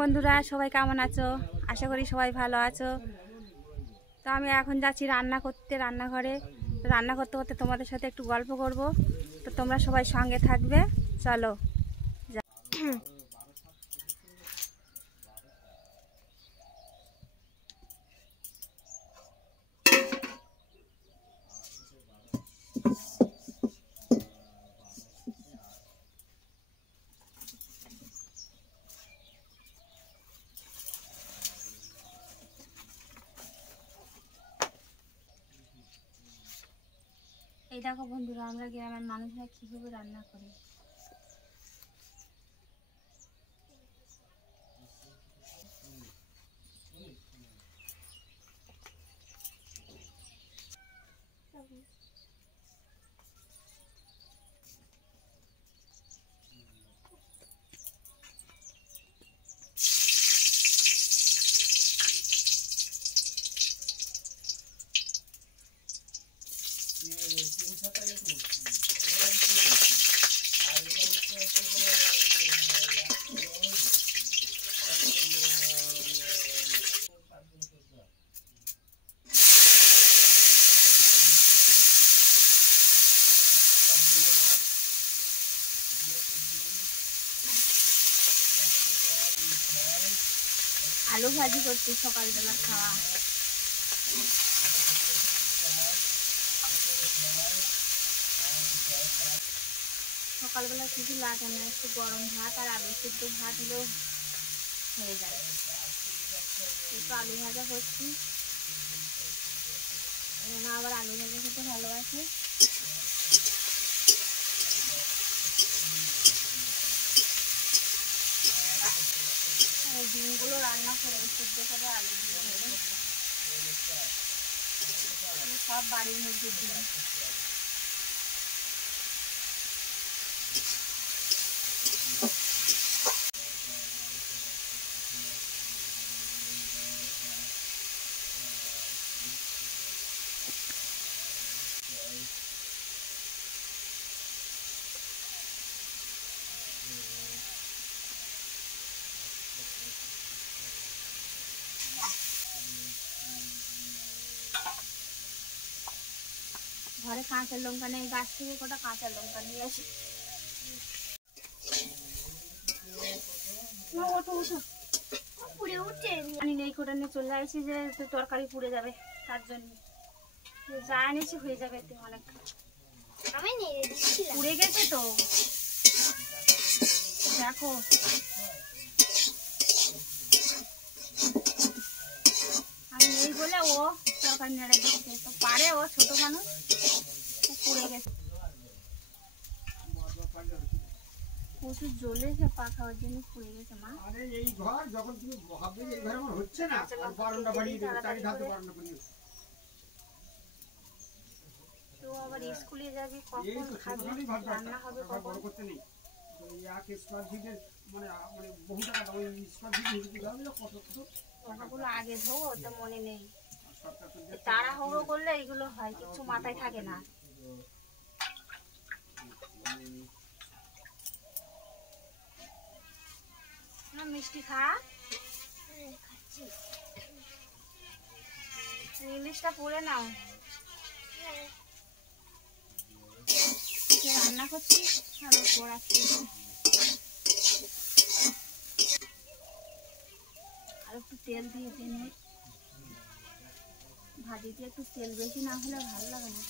বন্ধুরা, সবাই কেমন আছো? আশা করি সবাই ভালো আছো। তো আমি এখন যাচ্ছি রান্না করতে রান্নাঘরে। রান্না করতে করতে তোমাদের সাথে একটু গল্প করব। তো তোমরা সবাই সঙ্গে থাকবে, চলো। এই দেখো বন্ধুরা, আমরা গ্রামের মানুষরা কীভাবে রান্না করি। আলু ভাজি করছি সকালবেলা খাওয়া। সকালবেলা কিছু লাগে না, একটু গরম ভাত আর আলু সিদ্ধ ভাত হলেও হয়ে যায়। একটু আলু ভাজা করছি, আবার আলু ভাজা খেতে ভালোবাসি। ডিমগুলো রান্না করে সিদ্ধ করে আলু দিয়ে সব বাড়ির মুরগির ডিম। ঘরে কাঁচা লঙ্কা নেই, গাছ থেকে কটা কাঁচা লঙ্কা নিয়ে আসি। নেই কোটা নিয়ে চলে আসছি যে তরকারি পুড়ে যাবে, তার জন্য যা এনেছি হয়ে যাবে। অনেক আমি পুড়ে গেছে তো দেখো। আমি নেই বলে ও তরকারি নেড়ে দিচ্ছে, তো পারে, ও ছোট মানুষ, পুড়ে গেছে। প্রচুর জ্বলেছে পাখা, ওর জন্য পুড়ে গেছে। মা এই ঘর যখন তুমি ভাববে এই ঘরে আমার হচ্ছে না, বারান্দা বাড়িয়ে দেবে, চারি ধারে বারান্দা করিয়ে। তো আবার স্কুলে যাবি, কখন খাবি, রান্না হবে কখন? করতে নেই এক স্কোয়ার ফিটের মানে মানে বহু টাকা দাম, ওই স্কোয়ার ফিট হিসেবে দাম কত কত টাকাগুলো আগে ধোবো, তো মনে নেই। তাড়াহুড়ো করলে এগুলো হয়, কিছু মাথায় থাকে না। মিষ্টি খা, ইংলিশটা পড়ে নাও। রান্না করছি আর পড়াচ্ছি। আর একটু তেল দিয়ে দিন, ভাজিতে একটু তেল বেশি না হলে ভালো লাগে না।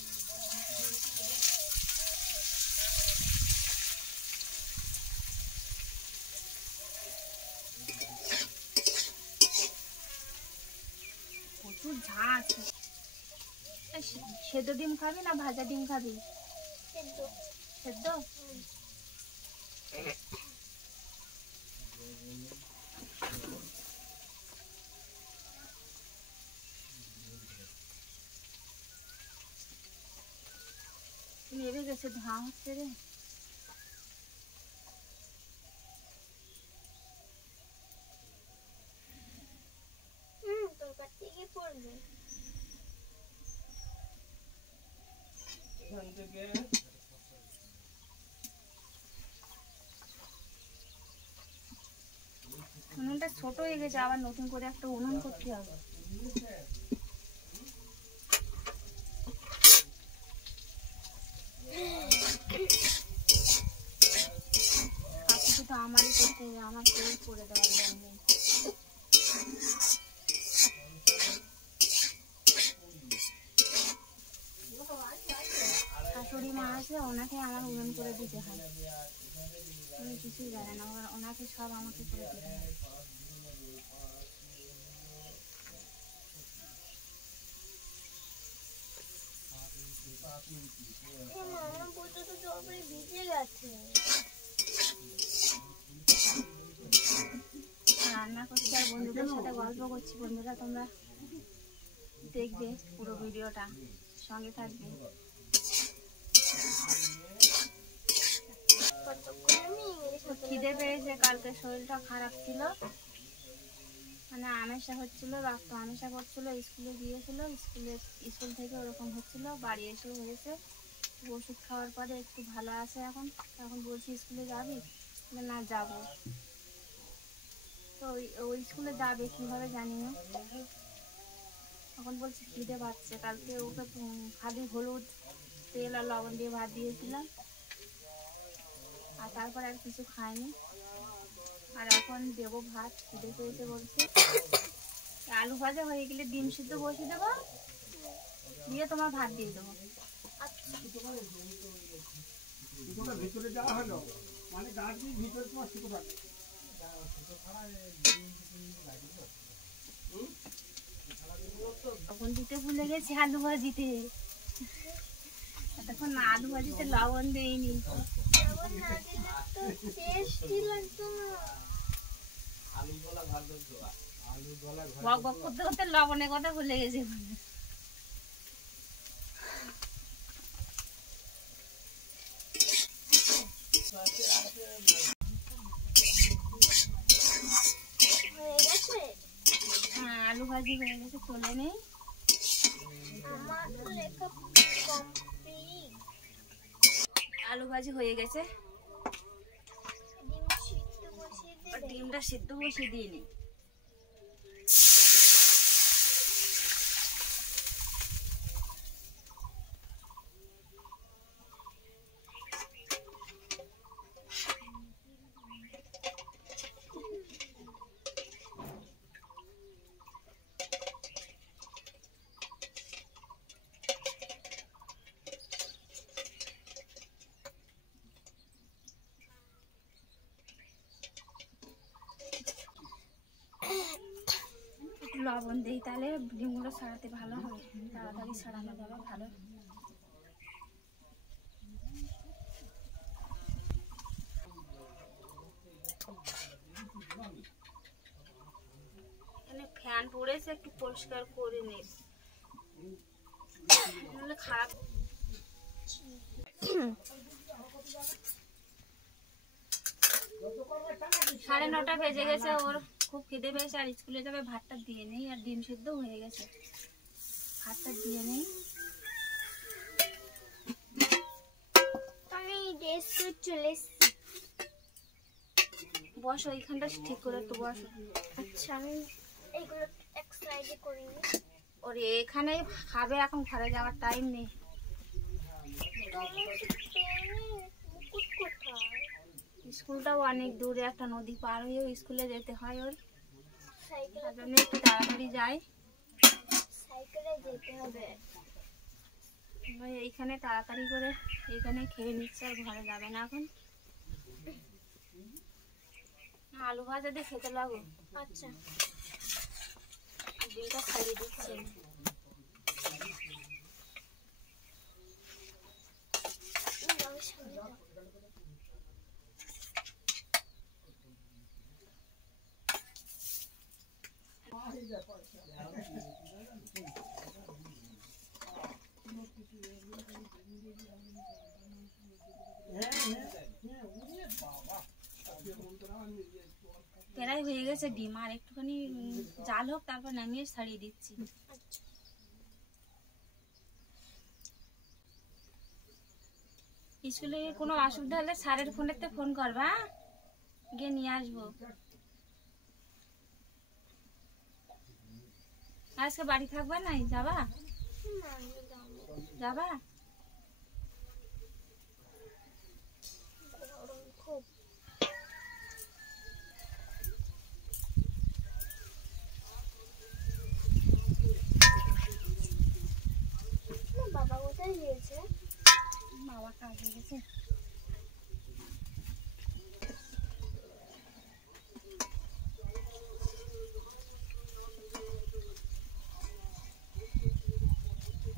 প্রচুর ঝাঁজ। সেদ্ধ ডিম খাবি না ভাজা ডিম খাবি? সেদ্ধ। নেড়ে গেছে, ধোঁয়া হচ্ছে রে। তরকারি থেকে পড়বে। নুনটা ছোট হয়ে গেছে, আবার নতুন করে একটা উনুন করতে হবে। কাকুকে তো আমারই করতে হবে, আমার কেউ করে দেওয়ার জন্য নেই। শাশুড়ি মা আছে, ওনাকে আমার উনুন করে দিতে হয়, উনি কিছুই জানে না, ওনাকে সব আমাকে করে দিতে হয়। রান্না করছি আর বন্ধুদের সাথে গল্প করছি। বন্ধুরা তোমরা দেখবে পুরো ভিডিওটা, সঙ্গে থাকবে। খিদে পেয়েছে, কালকে শরীরটা খারাপ ছিল, মানে আমেশা হচ্ছিল, রক্ত আমেশা করছিল, স্কুলে গিয়েছিল, স্কুল থেকে ওরকম হচ্ছিল, বাড়ি এসেও হয়েছে। ওষুধ খাওয়ার পরে একটু ভালো আছে এখন। এখন বলছি স্কুলে যাবি? না যাবো। তো ওই স্কুলে যাবে কিভাবে জানি না। এখন বলছি খিদে পাচ্ছে। কালকে ওকে খালি হলুদ তেল আর লবণ দিয়ে ভাত দিয়েছিলাম, আর তারপর আর কিছু খাইনি। আর এখন দেবো ভাত, খিদে পেয়েছে বলছে। আলু ভাজা হয়ে গেলে ডিম সিদ্ধ বসিয়ে দেবো, দিয়ে তোমার ভাত দিয়ে দেবো। ভিতরে যাওয়া হলো মানে গাড়ির ভিতরে তোমার সুতো থাকে। তখন দিতে ভুলে গেছি আলু ভাজিতে, তখন আলু ভাজিতে লবণ দেয়নি। বক বক করতে করতে লবণের কথা ভুলে গেছে। হ্যাঁ, আলু ভাজি হয়ে গেছে, তুলে নেই। আলু ভাজি হয়ে গেছে, ডিমটা সিদ্ধ বসিয়ে দিয়ে নি। লবণ দিই, তাহলে ডিমগুলো ছাড়াতে ভালো হবে, তাড়াতাড়ি ছাড়ানো যাবে ভালো। এখানে ফ্যান পড়েছে, একটু পরিষ্কার করে নেব, নাহলে খারাপ। 9:30 বেজে গেছে, ওর খুব খিদে পেয়েছে আর স্কুলে যাবে। ভাতটা দিয়ে নেই, আর ডিম সিদ্ধ হয়ে গেছে, ভাতটা দিয়ে নেই। আমি ড্রেস করে চলে এসেছি। বসো, এইখানটা ঠিক করে একটু বসো। আচ্ছা, আমি এইগুলো এক সাইডে করে নিই। ওর এখানে খাবে, এখন ঘরে যাওয়ার টাইম নেই। স্কুলটাও অনেক দূরে, একটা নদী পার হয়েও স্কুলে যেতে হয় ওর, তার জন্য একটু তাড়াতাড়ি যাই। সাইকেলে যেতে হবে। এইখানে তাড়াতাড়ি করে এইখানে খেয়ে নিচ্ছে, আর ঘরে যাবে না এখন। আলু ভাজা দিয়ে খেতে লাগো। আচ্ছা, ডিমটা খাইয়ে দিচ্ছি। প্রায় হয়ে গেছে ডিম, আর একটুখানি জাল হোক, তারপর নামিয়ে ছাড়িয়ে দিচ্ছি। স্কুলে কোনো অসুবিধা হলে স্যারের ফোনেতে ফোন করবা, গিয়ে নিয়ে আসবো। আজকে বাড়ি থাকবে নাই? যাবা? না, আমি যাবো। যাবা? গরম খুব। বাবা কোথায় গিয়েছে? বাবা কাজে গেছে।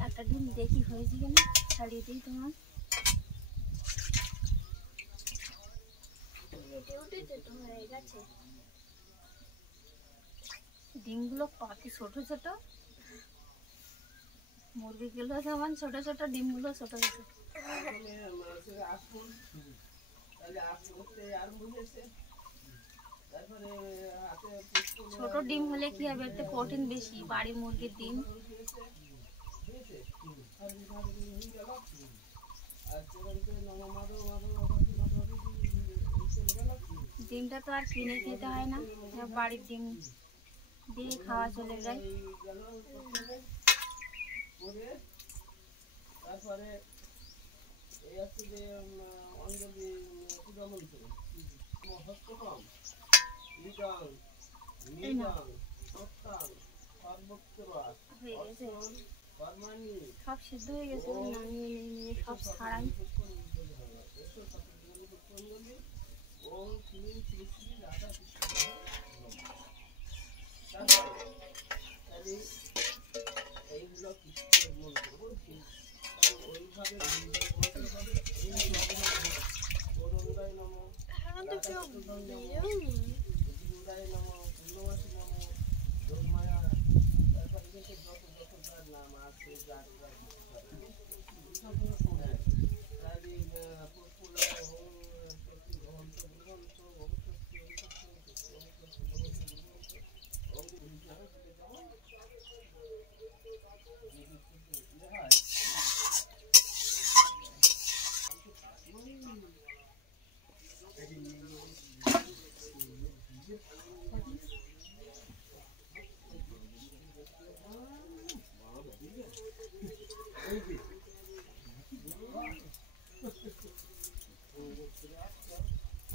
একটা ডিম দেখি হয়েছে কিনা, ছাড়িয়ে দিই তোমার। হেঁটে উঠেছে তো হয়ে গেছে। ডিমগুলো কত ছোট ছোট, মুরগিগুলো যেমন ছোট ছোট, ডিমগুলো ছোট ছোট। ছোট ডিম হলে কি হবে, এতে প্রোটিন বেশি, বাড়ির মুরগির ডিম। ডিমটা তো আর কিনে খেতে হয় না, বাড়ির ডিম দিয়ে খাওয়া চলে যায়। তারপরে এই হচ্ছে যে অঞ্জলি পূজা মন্ত্র হস্তকম লিগাং নিগাং সত্তাং সর্বত্রা হয়ে গেছে, কর্মাণি সব সিদ্ধ হয়ে গেছে। নামিয়ে নিয়ে সব ছাড়াই। ওম শ্রী শ্রী শ্রী রাধা কৃষ্ণ। এইগুলো কৃষ্ণের মন্ত্র বলছি, ওইভাবে গৌরঙ্গায় নম, রাধাকৃষ্ণায় নম, পূর্ণমাসী নম, যোগমায়া, তারপরে যত যত তার নাম আছে যার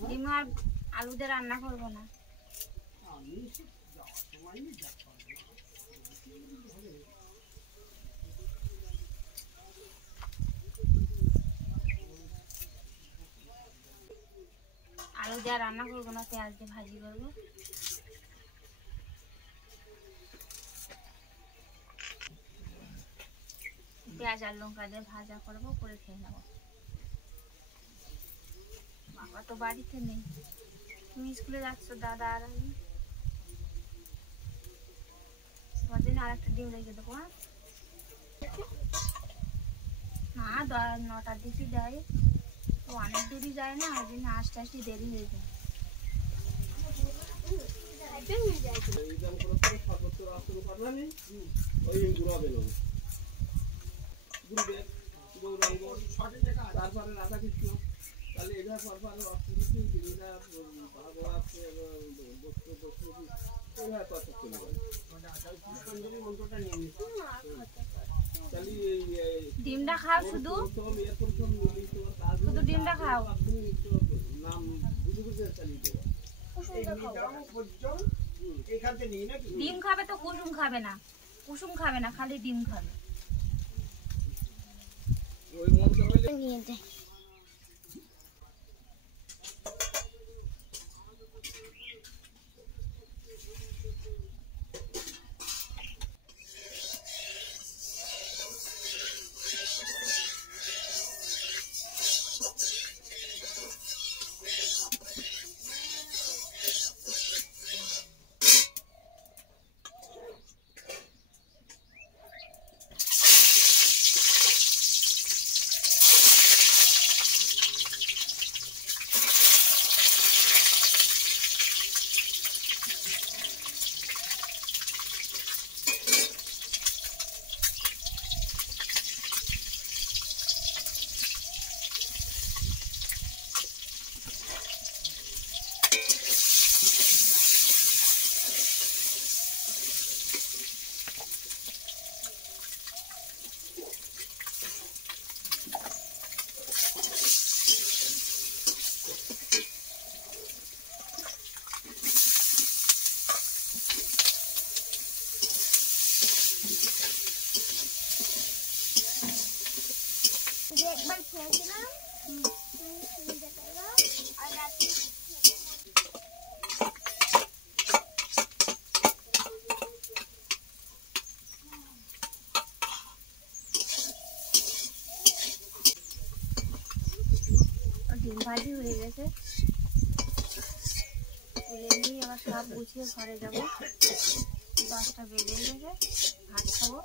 ডিম আর আলু দিয়ে রান্না করবো না। আলু দিয়ে রান্না করবো না, পেঁয়াজ দিয়ে ভাজি করবো। পেঁয়াজ আর লঙ্কা দিয়ে ভাজা করবো, করে খেয়ে নেবো। বাবা তো বাড়িতে নেই, তুমি স্কুলে যাচ্ছ, দাদা আর আমি। তোমার জন্য আর একটা ডিম রেখে দেবো। হ্যাঁ, 9টার দিকে দেয়, তো অনেক দূরই যায় না, ওই জন্য আসতে আসতে দেরি হয়ে যায়। তারপরে রাধাকৃষ্ণ, তাহলে এটা পরপর অর্থনীতি দিদিরা আছে এইভাবে কথা চলে যাবে। মন্ত্রটা নিয়ে নিচ্ছে। তাহলে ডিমটা খাও, শুধু শুধু ডিমটা খাও। নাম বুঝে বুঝে চালিয়ে দেবো। ডিম খাবে তো কুসুম খাবে না, কুসুম খাবে না, খালি ডিম খাবে। ওই মন্ত্র হইলে নিয়ে যায়। একবার খেয়েছিলাম আর রাতে ডিম ভাজি হয়ে গেছে, তুলে নিয়ে আবার সব গুছিয়ে ঘরে যাবো। 10টা বেজে গেছে, ভাত খাবো।